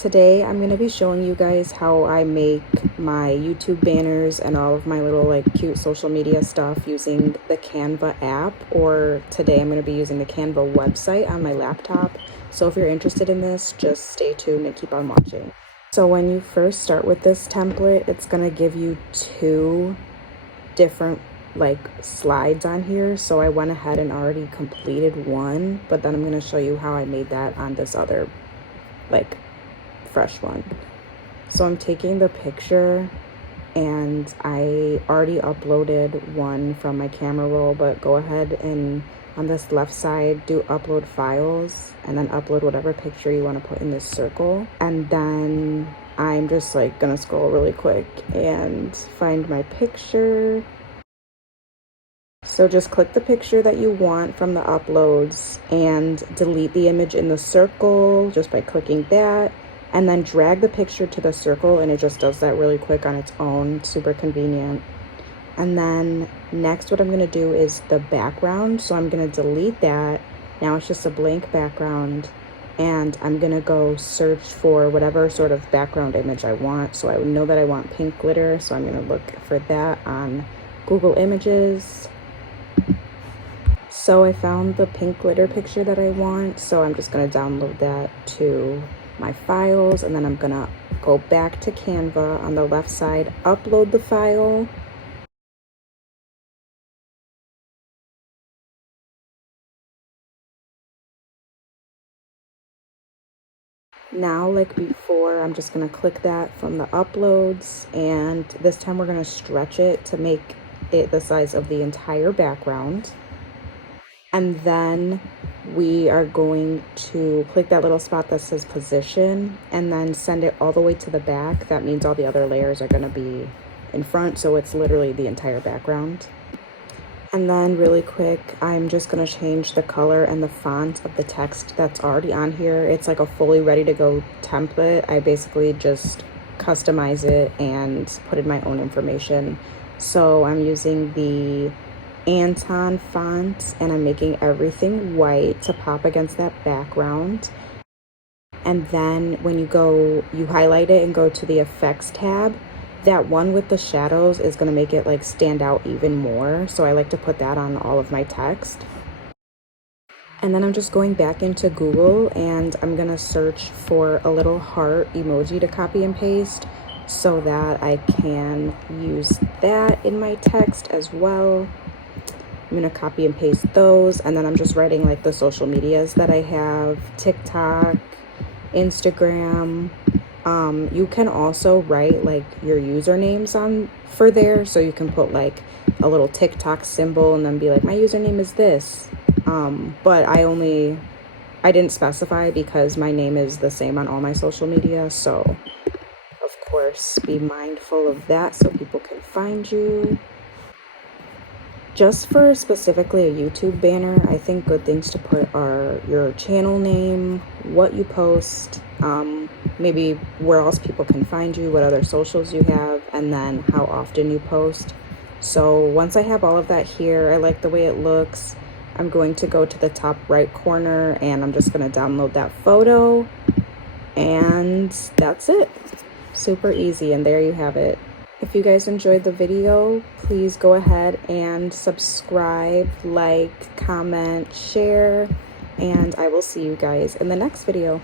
Today I'm going to be showing you guys how I make my YouTube banners and all of my little like cute social media stuff using the Canva app, or today I'm going to be using the Canva website on my laptop. So if you're interested in this, just stay tuned and keep on watching. So when you first start with this template, it's going to give you two different like slides on here. So I went ahead and already completed one, but then I'm going to show you how I made that on this other like fresh one. So I'm taking the picture and I already uploaded one from my camera roll, but go ahead and on this left side do upload files and then upload whatever picture you want to put in this circle. And then I'm just like gonna scroll really quick and find my picture. So just click the picture that you want from the uploads and delete the image in the circle just by clicking that, and then drag the picture to the circle, and it just does that really quick on its own. Super convenient. And then next what I'm going to do is the background. So I'm going to delete that. Now it's just a blank background, and I'm going to go search for whatever sort of background image I want. So I know that I want pink glitter, so I'm going to look for that on Google Images. So I found the pink glitter picture that I want, so I'm just going to download that to my files, and then I'm going to go back to Canva on the left side, upload the file. Now, like before, I'm just going to click that from the uploads, and this time we're going to stretch it to make it the size of the entire background. And then we are going to click that little spot that says position and then send it all the way to the back. That means all the other layers are going to be in front, so it's literally the entire background. And then really quick, I'm just going to change the color and the font of the text that's already on here. It's like a fully ready to go template. I basically just customize it and put in my own information. So I'm using the Anton font, and I'm making everything white to pop against that background. And then when you highlight it and go to the effects tab, that one with the shadows is going to make it like stand out even more. So I like to put that on all of my text. And then I'm just going back into Google and I'm going to search for a little heart emoji to copy and paste so that I can use that in my text as well. I'm going to copy and paste those, and then I'm just writing like the social medias that I have, TikTok, Instagram. You can also write like your usernames on for there, so you can put like a little TikTok symbol and then be like, my username is this. But I didn't specify because my name is the same on all my social media, so of course be mindful of that so people can find you. Just for specifically a YouTube banner, I think good things to put are your channel name, what you post, maybe where else people can find you, what other socials you have, and then how often you post. So once I have all of that here, I like the way it looks. I'm going to go to the top right corner and I'm just going to download that photo, and that's it. Super easy, and there you have it. If you guys enjoyed the video, please go ahead and subscribe, like, comment, share, and I will see you guys in the next video.